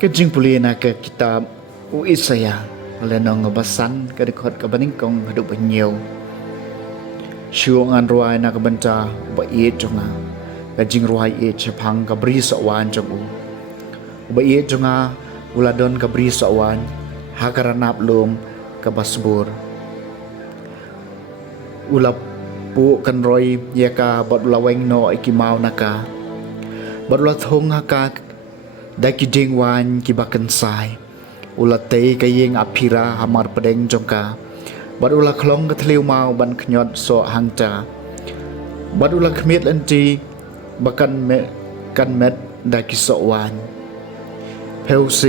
Kajing puli na ke kitab Isaya lenong ngabasan kadikot kabaningkong hadup banyaw. Syuangan ruay na kabanta ba iit jonga. Kajing ruay iit syapang kabri sa awan jongu. Ba iit jonga uladon kabri sa awan hakaranap lum kabasbur. Ulap pu kan roy yaka bat ulaweng no ikimaw naka. Bat ulathong hakaได้กิจิงวันกิบักันสายอุลาเตยกยิงอภิราหามารประเดงจงกาบัดอุลาคล้องกะทะเลวมาบันขยอดโซหังจาบัดอุลาขมิดอันจีบักันเม็ดได้กิโซวานเพลเซ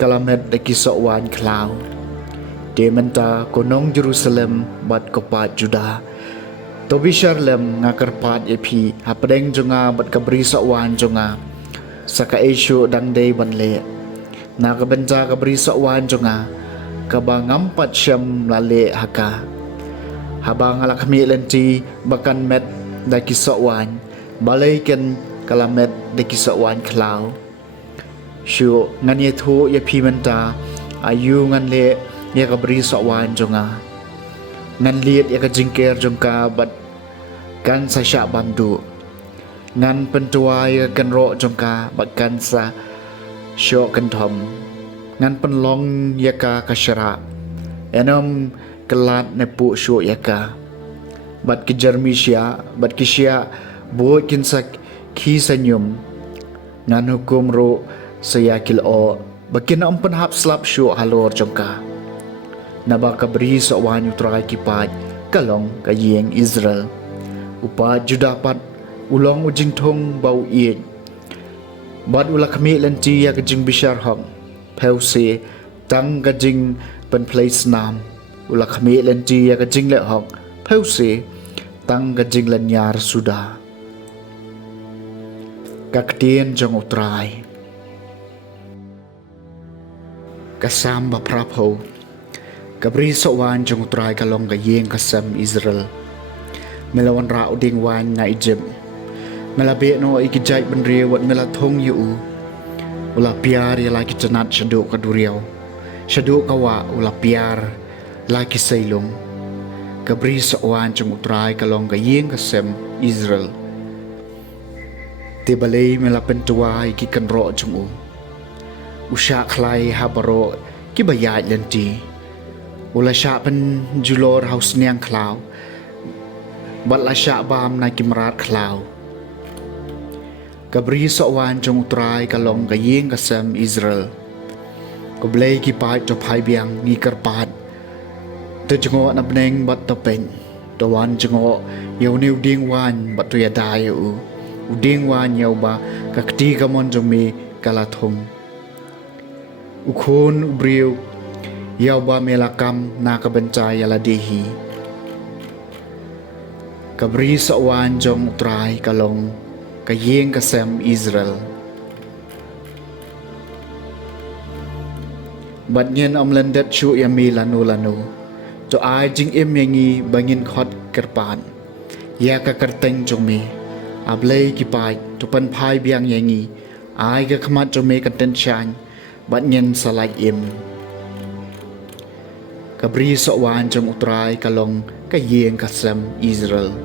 กะละเม็ดได้กิโซวานคลาวเดมันตาโกนองเยรูซาเล็มบัดกปาดยูดาตบิชาร์เลมงากรปาดเอพีหาประเดงจงาบัดกับบริสวานจงาsaka esyo dang day banle nakabenja kabri sa uwan jonga kabang ampat siyam lale haka habang alakami lenti bakan met daki sa uwan balay ken kalamet daki sa uwan klaw syo ngan yetu ya pimenta ayu ngan le ya kabri sa uwan jonga ngan liet ya kajingker jongka bat kan sa sya bandu ngan pentuai kan ro jongka bakkan sa syok kan thom ngan penlong yaka kasyara enom kelat nepu syok yaka bat kejarmisya bat kisya buat kinsak kisanyum ngan hukum ro sayakil o bakin ampen hap slap syok halor jongka nabaka beri sawan utrai kipat kalong kayeng Israel upa judapat ulong ujing thong bau iet bad ula kami lenti ya kajing bishar hong pause tang kajing pen place nam ula kami lenti ya kajing le hong pause tang kajing lanyar sudah kaktien jong utrai kasam baprapo kabri sawan jong utrai kalong kayeng kasam Israel melawan ra uding wan na Egypt melabe no ikijai benria wat melathong yu ula piar ya lagi cenat syadu kaduriau syadu kawa ula piar lagi sailung kabri sawan jong utrai kalong kayeng kasem Israel tibalay melapen tua iki kanro jong usha khlai habaro kibayat lenti ula sha pen julor haus niang klaw bat la sha bam na kimrat klaw kabri sawan jong utrai kalong kayeng kasem Israel koblay kipat jo phai biang ngi karpat te jongo na bneng bat topeng tawan jongo yaw new ding wan bat to yadai uding wan yaw ba kakti kamon jong mi kalathong ukhon ubriu yaw ba melakam na kabencay aladehi kabri sawan jong utrai kalong kayeng kasem Israel bat nyen amlandet shu yami lanu to ai jing em yangi bangin khot kerpan ya ka kerteng jong me ablay kipai to pan phai biang yangi ai ka khamat jong me kan chan bat nyen salai em kabri sawan jong utrai kalong kayeng kasem Israel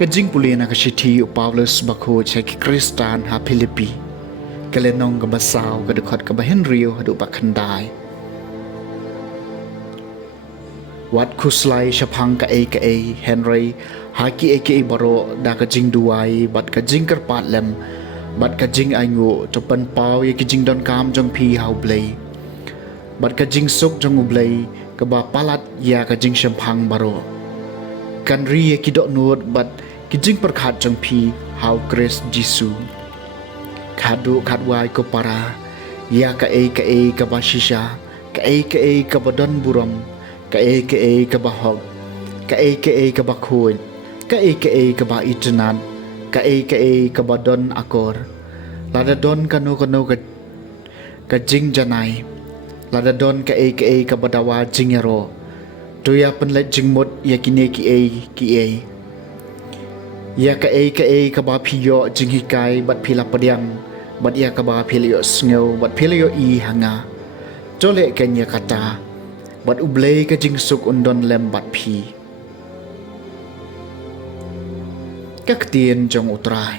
kajing puli na kashiti Paulus bako cek Kristan ha Filipi kalenong kabasaw kadukot kabahen rio hadu bakhandai วัดคุสไลชะพังกะเอเฮนรี่หากีเอบารอดากะจิงดูไอบัดกะจิงกระปาดเลมบัดกะจิงไองูจะเป็นเปาอยากจิงดอนกามจงพีฮาวเบลบัดกะจิงสุกจงอุเบลกะบาปาลัดยากะจิงชะพังบารอกันรียกิดอนวดบัดกะจิงประขาดจงพีฮาวเกรสจิซูขาดูขาดวายก็ปารายากะเอกะบาชิชากะเอกะบาดอนบุรมกะเอกะบาฮอกกะเอกะบาโคนกะเอกะบาอิจนันกะเอกะบาดอนอากอร์ลาดาดอนกะโนกะจิงจานายลาดาดอนกะเอกะบาดาวาจิงยาโรตัวยาเป็นเล็จิงหมดยากินเอกีเอยากะเอกะบาพิโยจิงฮิกายบัดพิลาปะเดียงบัดยากะบาพิลโยสเงวบัดพิลโยอีหังาโจเลกันยากาตาบัดอุเบลกะจิงสุกอุนดอนเลมบัดพีกักเตียนจงอุตราย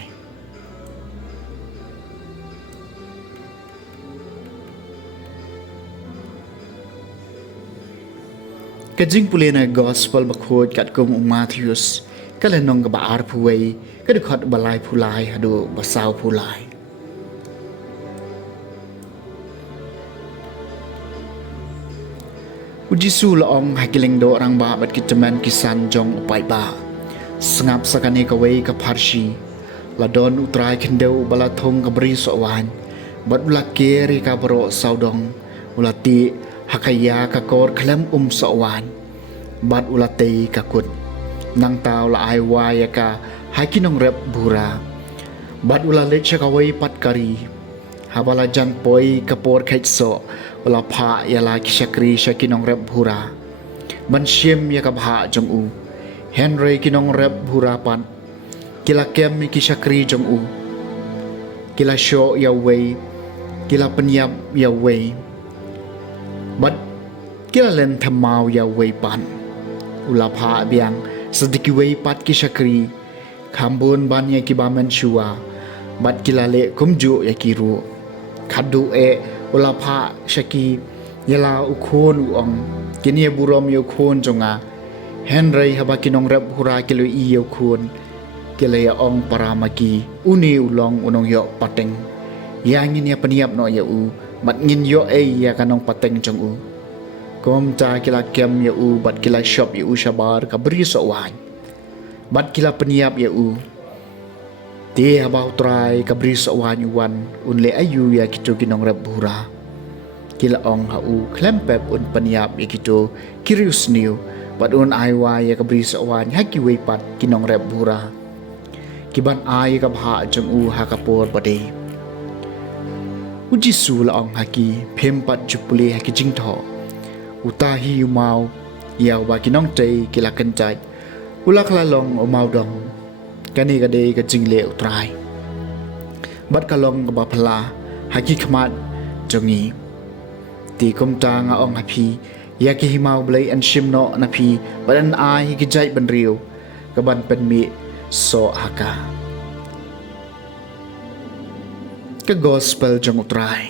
กะจิงปุเลนะกอสเปลบักโคดกัดกงอุมาธิอุสกะเลนองกะบาอาร์พูเวกะดุขัดบะลายผู้ลายหะดูบะซาวผู้ลายอุจิสูละอองหากิเลงโดรังบาบัดกิจแมนกิสันจงอุปายบาสงับสกันเอกเวกับพาร์ชีละดอนอุตรายคินเดวบลาทงกับบริสวานบัดอุลาเกริกาบรอสาวดงอุลาติฮักยากะกอดเคลมสวานบัดอุลาเตกะกุดนางตาวละไอวายกะหากินองเรบบูราบัดอุลาเลชกะเวปัดการีฮาบาลาจันปอยกะปอดไคโซอุลาพายาลาคิชกรีชกินองเรบบูราบันเชียมยากะบะจงอูเฮนรี่กินองเรบบูราปันกิลาเกมมิคิชกรีจงอูกิลาโชยาเวกิลาปัญญายาเวบัดกิลาเลนธมาวยาเวปันอุลาพาเบียงสดิกิเวปัดกิชกรีคำบุญบันยากิบามันชัวบัดกิลาเลคุมจุยากิรูขัดดูอุลาพาชกียาลาอุโคนอุองกินยาบุรมยาโคนจงอาเฮนรี่ฮับกินองเรบฮูรากิโลอียาโคนกิเลยาองปรามากีอุนีอุลองอุนองยอปัตเตงยางินยาปนิยับนอยาอูบัดงินยอยากันองปัตเตงจงอูกอมจากิลาเกมยาอูบัดกิลาชอบยาอูชาบาร์กับบริสวานบัดกิลาปนิยับยาอูเตียบาวตรายกับบริสวานยูวันอุนเลอายุยากิโจกินองเรบฮูรากิลาองฮาอูเคลมเปบอุนปนิยับยากิโจคิริอุสนิวบัดอุนไอวายกับบริสวานฮักกิเวปัดกินองเรบฮูรากิบันอายกับหาจงอูหากปอร์บดีอุจิสูละองฮักีเพ่มปัดจุปุลีฮักจิงทออุตาฮิยูมาวเยาวบากิน้องใจกิลากันใจอุลักลาลองอมาวดองกันนี่กะเดกะจิงเลวตรายบัดกะลองกับบาพลาฮักิขมาดจงงีตีกมจางอองฮัพียากิฮิมาวเบลอันชิมโนนาพีบัดอันอายฮิกิใจบันเรียวกะบันเป็นมีโซฮากากะกอสเปลจงอุตราย